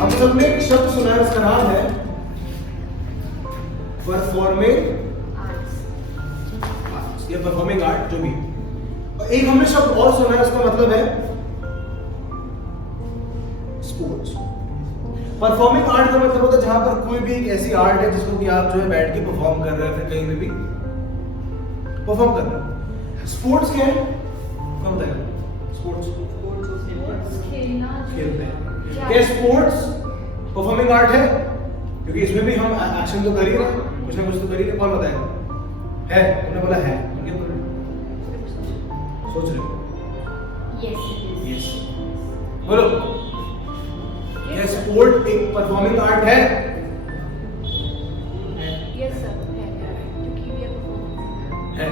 हम सबने एक शब्द सुना है, इसका नाम है परफॉर्मिंग आर्ट्स या परफॉर्मिंग आर्ट, जो भी। एक हमने शब्द और सुना है, उसका मतलब है स्पोर्ट्स। परफॉर्मिंग आर्ट का मतलब होता है जहां पर कोई भी एक ऐसी आर्ट है जिसको कि आप जो है बैठ के परफॉर्म कर रहे हैं, फिर कहीं पे भी परफॉर्म कर रहे हैं। स्पोर्ट्स क्या है, कौन बताएगा? स्पोर्ट्स खेलना, खेलते हैं। क्या स्पोर्ट्स परफॉर्मिंग आर्ट है? क्योंकि इसमें भी हम एक्शन तो कर ही रहे हैं, कुछ ना कुछ तो कर ही रहे हैं। कौन बताएगा? है, तुमने बोला है, सोच रहे हो? यस, बोलो। क्या स्पोर्ट एक परफॉर्मिंग आर्ट है? यस सर, क्योंकि भी परफॉर्मेंस है।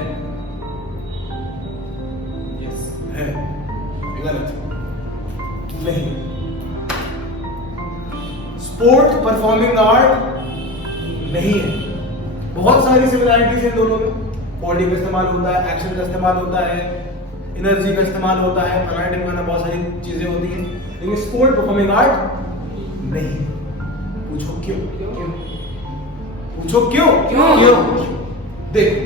यस है। गलत, नहीं। स्पोर्ट परफॉर्मिंग आर्ट नहीं है। बहुत सारी सिमिलैरिटीज हैं दोनों में। बॉडी का इस्तेमाल होता है, एक्शन का इस्तेमाल होता है, एनर्जी का इस्तेमाल होता है, बनाना टिमकाना, बहुत सारी चीजें होती हैं, लेकिन स्पोर्ट परफॉर्मिंग आर्ट नहीं। पूछो क्यों? पूछो क्यों? देखो,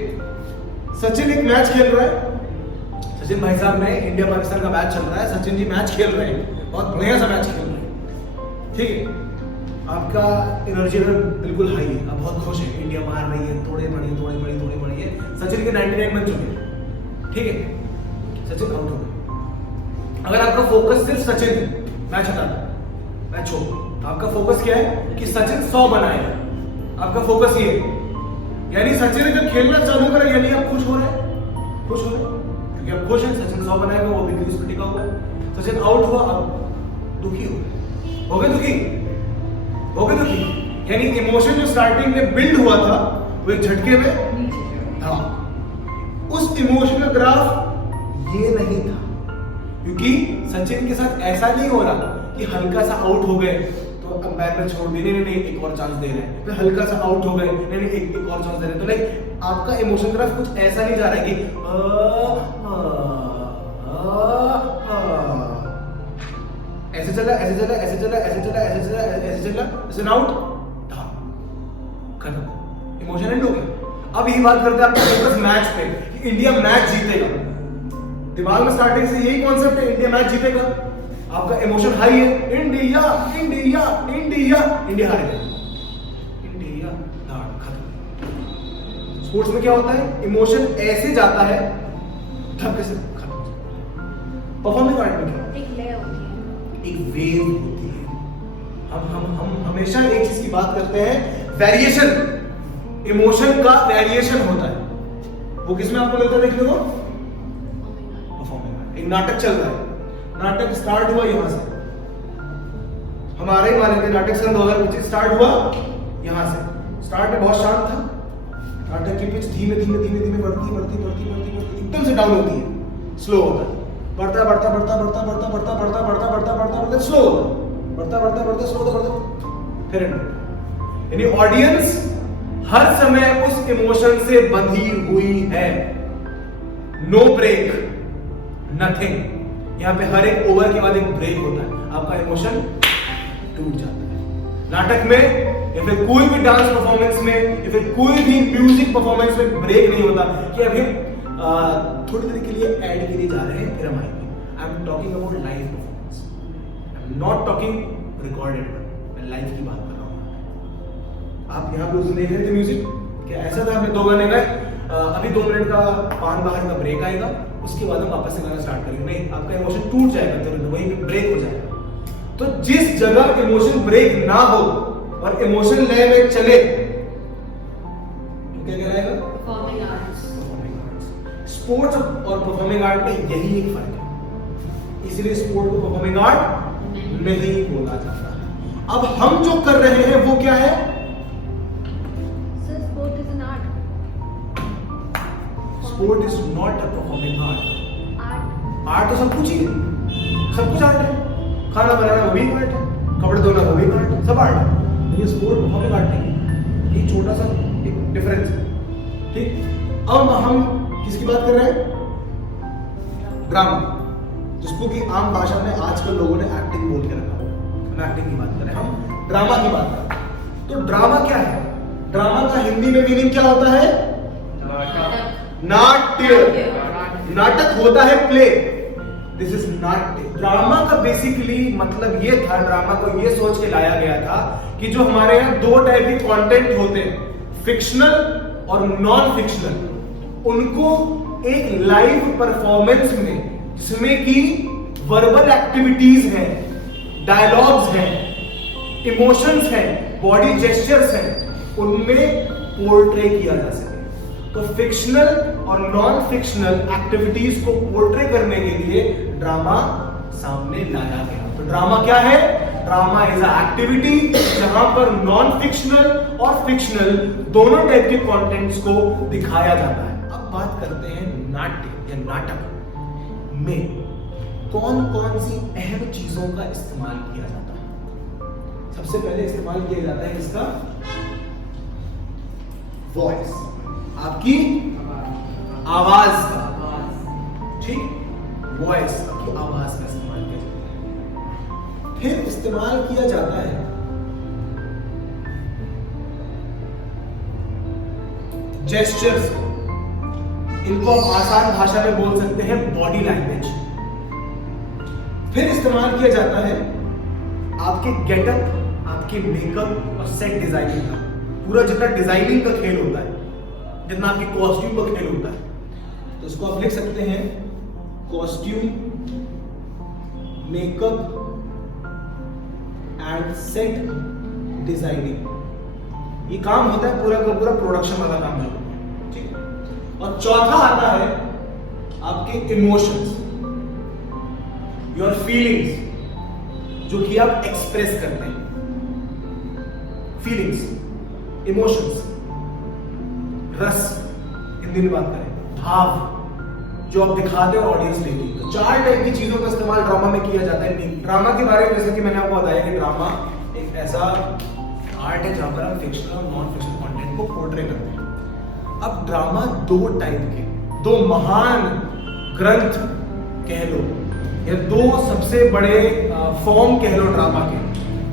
सचिन एक मैच खेल रहा है। सचिन भाई साहब ने, इंडिया पाकिस्तान का मैच चल रहा है, सचिन जी मैच खेल रहे हैं, बहुत बढ़िया सा मैच खेल रहे हैं, ठीक है। आपका एनर्जी लेवल बिल्कुल हाई है, आप बहुत खुश हैं, इंडिया मार रही है, तोड़े पड़ी है। सचिन के 99 बन चुके हैं, ठीक है। सचिन आउट हो गए। अगर आपका फोकस सिर्फ सचिन है, मैच हटा दो, मैच हो, आपका फोकस क्या है कि सचिन 100 बनाएगा। आपका फोकस ये है, यानी सचिन ने जब खेलना चालू करा, यानी आप खुश हो रहे हैं, क्योंकि आप खुश हैं, सचिन 100 बनाएगा, वो भी क्रीज पे टिका हुआ है। सचिन आउट हुआ, अब दुखी हो गए, दुखी, यानी इमोशन जो स्टार्टिंग में बिल्ड हुआ था, वो एक झटके में था। उस इमोशन का ग्राफ ये नहीं था, क्योंकि सचिन के साथ ऐसा नहीं हो रहा कि हल्का सा आउट हो गए तो अंपायर ने छोड़ दिया, नहीं एक और चांस दे रहे हैं, फिर हल्का सा आउट हो गए, नहीं एक और चांस दे रहे हैं। तो लाइक आपका इमोशन ग्राफ कुछ ऐसा नहीं जा रहा है कि ऐसे चला, ऐसे आउट, खत्म, इमोशन एंड हो गया। अब यही बात करते हैं आपका फोकस मैच पे कि इंडिया मैच जीतेगा। दिमाग में स्टार्टिंग से यही कॉन्सेप्ट है, इंडिया मैच जीतेगा। आपका इमोशन हाई है, इंडिया हारेगा, इंडिया खत्म। स्पोर्ट्स में क्या होता है, इमोशन ऐसे जाता है, धक्के से खत्म। परफॉर्मिंग आर्ट में क्या, एक लय होती है, एक वेव होती है। हम हमेशा एक चीज की बात करते हैं, वेरिएशन, इमोशन का वेरिएशन होता है। वो किसमें आपको मिलता है देखने को? Performing art. एक नाटक चल रहा है, नाटक स्टार्ट हुआ यहां से, हमारे ही माने थे नाटक सन 2025 स्टार्ट हुआ यहां से। स्टार्ट में बहुत शांत था, नाटक की पिच धीमे धीमे बढ़ती एकदम से डाउन होती है, स्लो होता है, बढ़ता स्लो, बढ़ता स्लो, फिर यानी ऑडियंस हर समय उस इमोशन से बंधी हुई है। No break, nothing. यहां पे हर एक ओवर के बाद एक ब्रेक होता है, आपका इमोशन टूट जाता है। नाटक में या फिर कोई भी डांस परफॉर्मेंस में या फिर कोई भी म्यूजिक परफॉर्मेंस में ब्रेक नहीं होता कि अभी थोड़ी देर के लिए ऐड के लिए जा रहे हैं, फिर हम आएंगे। I am talking about live performance, I am not talking recorded, मैं लाइव की बात कर रहा हूं। आप यहाँ पे उसे देख रहे थे म्यूजिक, क्या ऐसा था, हमने 2 गाने गाए, अभी 2 मिनट का पान बाहर का ब्रेक आएगा, उसके बाद हम वापस से गाना स्टार्ट करेंगे। नहीं, आपका इमोशन टूट जाएगा, तुरंत वहीं पे ब्रेक हो जाएगा। तो जिस जगह इमोशन ब्रेक ना हो और इमोशन लय में चले, तो क्या कहलाएगा? Performing arts. स्पोर्ट्स और परफॉर्मिंग आर्ट में यही एक फर्क है, इसलिए स्पोर्ट को परफॉर्मिंग आर्ट नहीं बोला जाता। अब हम जो कर रहे हैं वो क्या है? Sir, sport is an art. Sport is not a performing art. Art, art तो सब कुछ ही है, सब कुछ आर्ट है। खाना बनाना वो भी आर्ट है, कपड़े धोना वो भी आर्ट है, सब आर्ट है। लेकिन स्पोर्ट परफॉर्मिंग आर्ट नहीं, ये छोटा सा एक डिफरेंस है, ठीक। अब हम किसकी बात कर रहे हैं? ड्रामा, जिसको कि आम भाषा में आजकल लोगों ने एक्टिंग बोल के रखा है हम एक्टिंग की बात करें, हम ड्रामा की बात करें। तो ड्रामा क्या है? ड्रामा का हिंदी में मीनिंग क्या होता है? नाट्य। नाटक होता है प्ले, दिस इज नाट्य। ड्रामा का बेसिकली मतलब ये था, ड्रामा को ये सोच के लाया गया था कि जो हमारे यहाँ दो टाइप के कंटेंट होते हैं, फिक्शनल और नॉन फिक्शनल, उनको एक लाइव परफॉर्मेंस में, जिसमें कि वर्बल एक्टिविटीज हैं, डायलॉग्स हैं, इमोशंस हैं, बॉडी जेस्चर्स हैं, उनमें पोर्ट्रे किया जा सके। तो फिक्शनल और नॉन फिक्शनल एक्टिविटीज को पोर्ट्रे करने के लिए ड्रामा सामने लाया गया। तो ड्रामा क्या है? ड्रामा इज अ एक्टिविटी जहां पर नॉन फिक्शनल और फिक्शनल दोनों टाइप के कंटेंट्स को दिखाया जाता है। अब बात करते हैं नाट्य या नाटक में कौन कौन सी अहम चीजों का इस्तेमाल किया जाता है। सबसे पहले इस्तेमाल किया जाता है इसका वॉइस, आपकी आवाज का, ठीक, वॉइस, आपकी आवाज का इस्तेमाल किया जाता है। फिर इस्तेमाल किया जाता है जेस्चर्स, इनको आप आसान भाषा में बोल सकते हैं बॉडी लैंग्वेज। फिर इस्तेमाल किया जाता है आपके गेटअप, आपके मेकअप और सेट डिजाइनिंग का, पूरा जितना डिजाइनिंग का खेल होता है, जितना आपके कॉस्ट्यूम का खेल होता है। तो इसको आप लिख सकते हैं costume, makeup and set designing. ये काम होता है पूरा का पूरा प्रोडक्शन वाला काम है, ठीक है। और चौथा आता है आपके इमोशंस, योर फीलिंग्स, जो कि आप एक्सप्रेस करते हैं। फीलिंग्स, इमोशंस, रस, हिंदी में बात करें, भाव, जो आप दिखाते हो ऑडियंस लेके। तो चार टाइप की चीजों का इस्तेमाल ड्रामा में किया जाता है। ड्रामा के बारे में जैसे कि मैंने आपको बताया कि ड्रामा एक ऐसा आर्ट है जहां पर हम फिक्शनल और नॉन फिक्शनल कंटेंट को पोर्ट्रे करते हैं। अब ड्रामा दो टाइप के, दो महान ग्रंथ कह लो या दो सबसे बड़े फॉर्म कह लो ड्रामा के,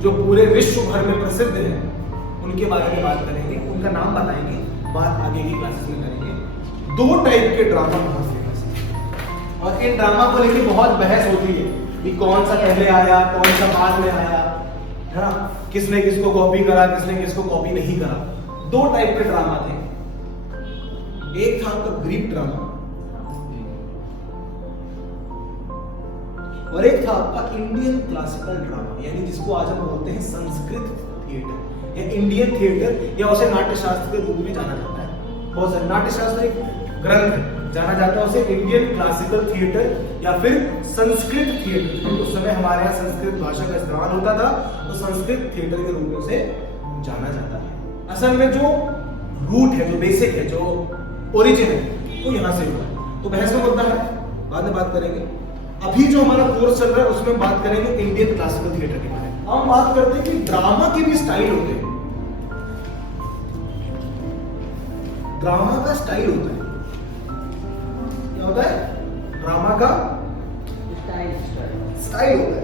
जो पूरे विश्व भर में प्रसिद्ध है, उनके बारे में बात करेंगे, उनका नाम बताएंगे, बात आगे की क्लासेस में करेंगे। दो टाइप के ड्रामा बहुत फेमस है और इन ड्रामा को लेके बहुत बहस होती है कि कौन सा पहले आया, कौन सा बाद में आया, है ना, किसने किसको कॉपी करा, किसने किसको कॉपी नहीं करा। दो टाइप के ड्रामा थे, एक था आपका ग्रीक ड्रामा और एक था आपका इंडियन क्लासिकल ड्रामा, यानी जिसको आज हम बोलते हैं संस्कृत थिएटर या इंडियन थिएटर, या उसे नाट्य शास्त्र के रूप में जाना जाता है। बहुत सारे नाट्य शास्त्र एक ग्रंथ है, जाना जाता है उसे इंडियन क्लासिकल थिएटर या फिर संस्कृत थिएटर। उस समय हमारे यहाँ संस्कृत भाषा का इस्तेमाल होता था, तो संस्कृत थिएटर के रूप में उसे जाना जाता है। असल में जो रूट है, जो बेसिक है, जो ओरिजिन है, वो यहाँ से हुआ है। तो बहस का मुद्दा है, बाद में बात करेंगे। अभी जो हमारा कोर्स चल रहा है उसमें बात करेंगे इंडियन क्लासिकल थिएटर के बारे में। हम बात करते हैं कि ड्रामा के भी स्टाइल होते हैं। ड्रामा का स्टाइल होता है, क्या होता है? ड्रामा का स्टाइल होता है।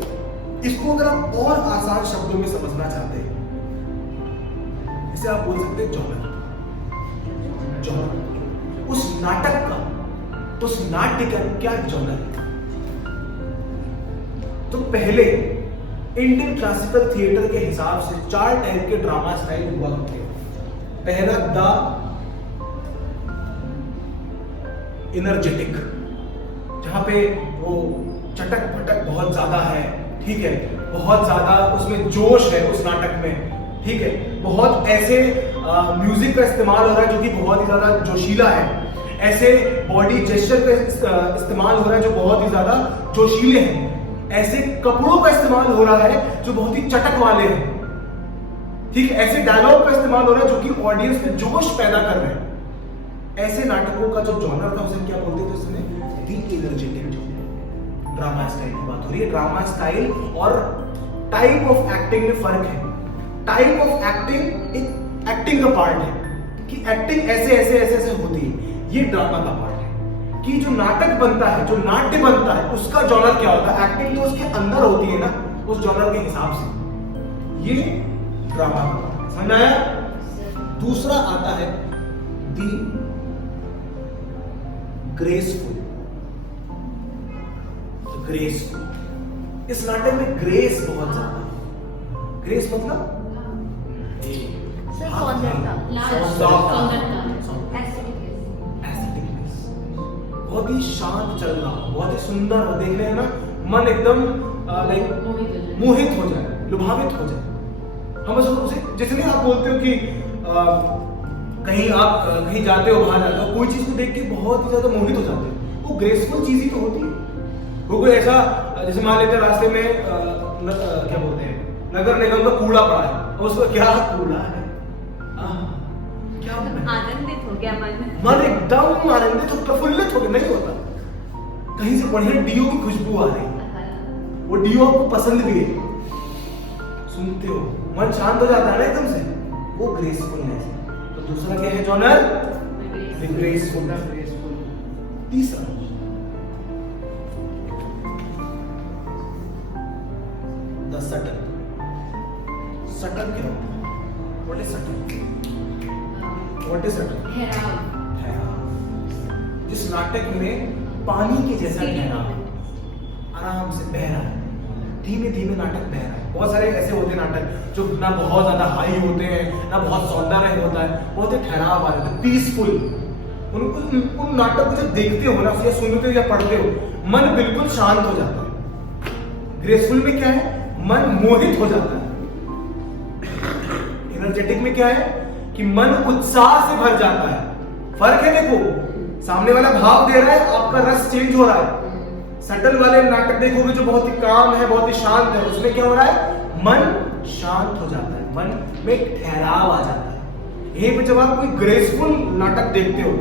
इसको अगर आप और आसान शब्दों में समझना चाहते हैं, इसे आप बोल सकते हैं जॉनर। जॉनर, उस नाटक का, उस नाट्य का क्या जॉनर है। तो पहले इंडियन क्लासिकल थिएटर के हिसाब से चार टाइप के ड्रामा स्टाइल हुआ करते हैं। पहला द एनर्जेटिक, जहां पे वो चटक पटक बहुत ज्यादा है, ठीक है, बहुत ज्यादा उसमें जोश है उस नाटक में, ठीक है, बहुत ऐसे म्यूजिक का इस्तेमाल हो रहा है जो कि बहुत ही ज्यादा जोशीला है, ऐसे बॉडी जेस्चर का इस्तेमाल हो रहा है जो बहुत ही ज्यादा जोशीले हैं, ऐसे कपड़ों का इस्तेमाल हो रहा है जो बहुत ही चटक वाले हैं, ठीक है, ऐसे डायलॉग का इस्तेमाल हो रहा है जो कि ऑडियंस में जोश पैदा कर रहे हैं। ऐसे नाटकों का जो जॉनर था उसे क्या बोलते थे? उसमें दी एनर्जेटिक ड्रामा स्टाइल की बात हो रही है। ड्रामा स्टाइल और टाइप ऑफ एक्टिंग में फर्क है। टाइप ऑफ एक्टिंग एक एक्टिंग का पार्ट है कि एक्टिंग ऐसे ऐसे ऐसे ऐसे होती है, ये ड्रामा का पार्ट है कि जो नाटक बनता है, जो नाट्य बनता है, उसका जॉनर क्या होता है। एक्टिंग तो उसके अंदर होती है ना, उस जॉनर के हिसाब से। ये ड्रामा का पार्ट है। समझ आया? दूसरा आता है दी ग्रेसफुल। ग्रेसफुल, इस नाटक में ग्रेस बहुत ज्यादा है। ग्रेस मतलब सर सौंदर्यता, बहुत ही शांत चल रहा, बहुत ही सुंदर और देखने में ना मन एकदम लाइक मोहित हो जाए, लुभावित हो जाए। हम उसे जैसे नहीं आप बोलते हो कि कहीं आप कहीं जाते हो, बाहर जाते हो, कोई चीज को देख के बहुत ही ज्यादा मोहित हो जाते हो, वो ग्रेसफुल चीज ही तो होती है। वो कोई ऐसा जैसे मान लेते हैं रास्ते में क्या बोलते हैं, नगर निगम का कूड़ा पड़ा है और उसमें क्या कूड़ा है, क्या आनंदित हो गया मन एकदम आनंदित और प्रफुल्लित हो गया। नहीं होता, कहीं से बढ़िया डीओ की खुशबू आ रही, वो डीओ आपको पसंद भी है, सुनते हो मन शांत हो जाता है ना एकदम से, वो ग्रेसफुलनेस है। तो दूसरा क्या है जॉनर? ग्रेसफुल। तीसरा द सटल। सटल क्या होता है? What is subtle? What is subtle? जिस नाटक में पानी के जैसा ठहराव, आराम से बह रहा है, धीमे धीमे नाटक बह रहा है। बहुत सारे ऐसे होते हैं नाटक जो ना बहुत ज्यादा हाई होते हैं, ना बहुत सौंदर्य होता है, बहुत ही ठहराव आ जाता है, पीसफुल। उन नाटक को जब देखते हो ना, या सुनते हो या पढ़ते हो, मन बिल्कुल शांत हो जाता है। ग्रेसफुल में क्या है? मन मोहित हो जाता है। एनर्जेटिक में क्या है कि मन उत्साह से भर जाता है। फर्क है, देखो सामने वाला भाव दे रहा है, आपका रस चेंज हो रहा है। सटल वाले नाटक देखोगे जो बहुत ही काम है, बहुत ही शांत है, उसमें क्या हो रहा है? मन शांत हो जाता है, मन में एक ठहराव आ जाता है। यहीं पे जब आप कोई ग्रेसफुल नाटक देखते हो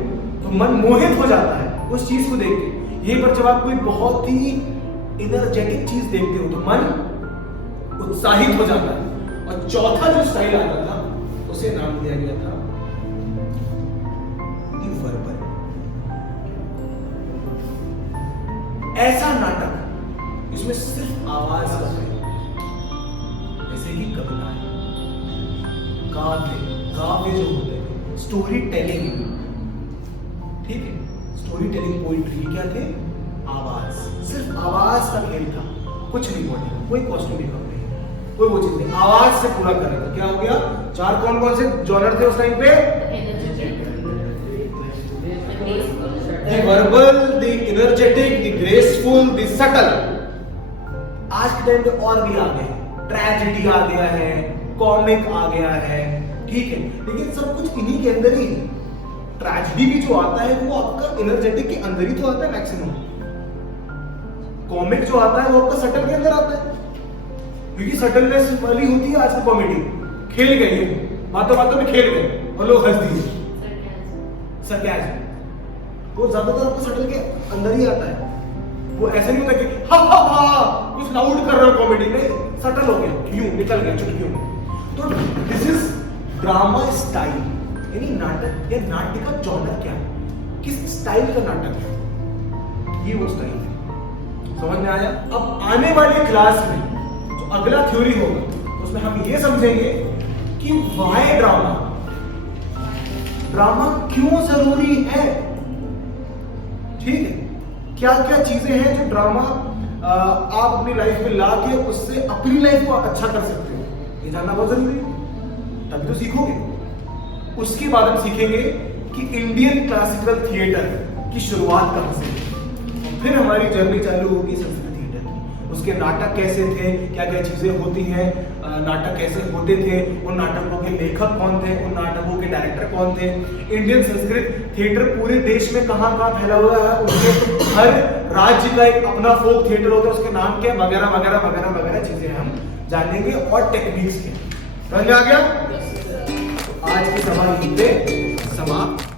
तो मन मोहित हो जाता है उस चीज को देख के। यहीं पर जब आप कोई बहुत ही एनर्जेटिक चीज देखते हो तो मन उत्साहित हो जाता है। और चौथा जो स्टाइल आता था उसे नाम दिया गया था वर्बल। ऐसा नाटक इसमें सिर्फ आवाज का है, जैसे कि कविताएं, काव्य जो होते हैं, स्टोरी टेलिंग, ठीक है, स्टोरी टेलिंग पोइट्री क्या थे? आवाज, सिर्फ आवाज का खेल था, कुछ नहीं बोलेगा, कोई कॉस्ट्यूम नहीं करते, कोई वो चीज नहीं, आवाज से पूरा करेगा। क्या हो गया? चार कौन कौन से जॉनर थे उस टाइम पे? The verbal, the energetic, the graceful, the subtle। आज के टाइम पे और भी आ गए, ट्रेजेडी आ गया है, कॉमिक आ गया है, ठीक है, लेकिन सब कुछ इन्हीं के अंदर ही है। ट्रेजेडी भी जो आता है वो आपका एनर्जेटिक के अंदर ही तो आता है मैक्सिमम। कॉमिक जो आता है वो आपका सटल के अंदर आता है, क्योंकि सटलनेस वाली होती है आज की कॉमेडी। खेल गए, बातों बातों में खेल गए और लोग हंस दिए, सरकाज़म। वो ज्यादातर आपको सटल के अंदर ही आता है। वो ऐसा नहीं होता कि हा हा हा कुछ लाउड कर रहे हो कॉमेडी में, सटल हो गया, क्यों निकल गया चुटकियों में। तो दिस इज ड्रामा स्टाइल, यानी नाटक या नाट्य का जॉनर क्या है, किस स्टाइल का नाटक है, ये वो स्टाइल है। समझ में आया? अब आने वाली क्लास में जो अगला थ्योरी होगा उसमें हम ये समझेंगे कि व्हाई ड्रामा, ड्रामा क्यों जरूरी है, ठीक है, क्या क्या चीजें हैं जो ड्रामा आप अपनी लाइफ में ला के उससे अपनी लाइफ को अच्छा कर सकते हो, ये जानना बहुत जरूरी है, तभी तो सीखोगे। उसके बाद हम सीखेंगे कि इंडियन क्लासिकल थिएटर की शुरुआत कहां से हुई, फिर हमारी जर्नी चालू होगी संस्कृत थिएटर की। उसके नाटक कैसे थे, क्या क्या चीजें होती हैं, नाटक कैसे होते थे, उन नाटकों के लेखक कौन थे, उन नाटकों के डायरेक्टर कौन थे, इंडियन संस्कृत थिएटर पूरे देश में कहां कहां फैला हुआ है, उनके हर राज्य का एक अपना फोक थिएटर होता है, उसके नाम क्या, वगैरह वगैरह वगैरह वगैरह चीजें हम जानेंगे, और टेक्निक्स के। समझ आ गया? आज की सभा यहीं पे समाप्त।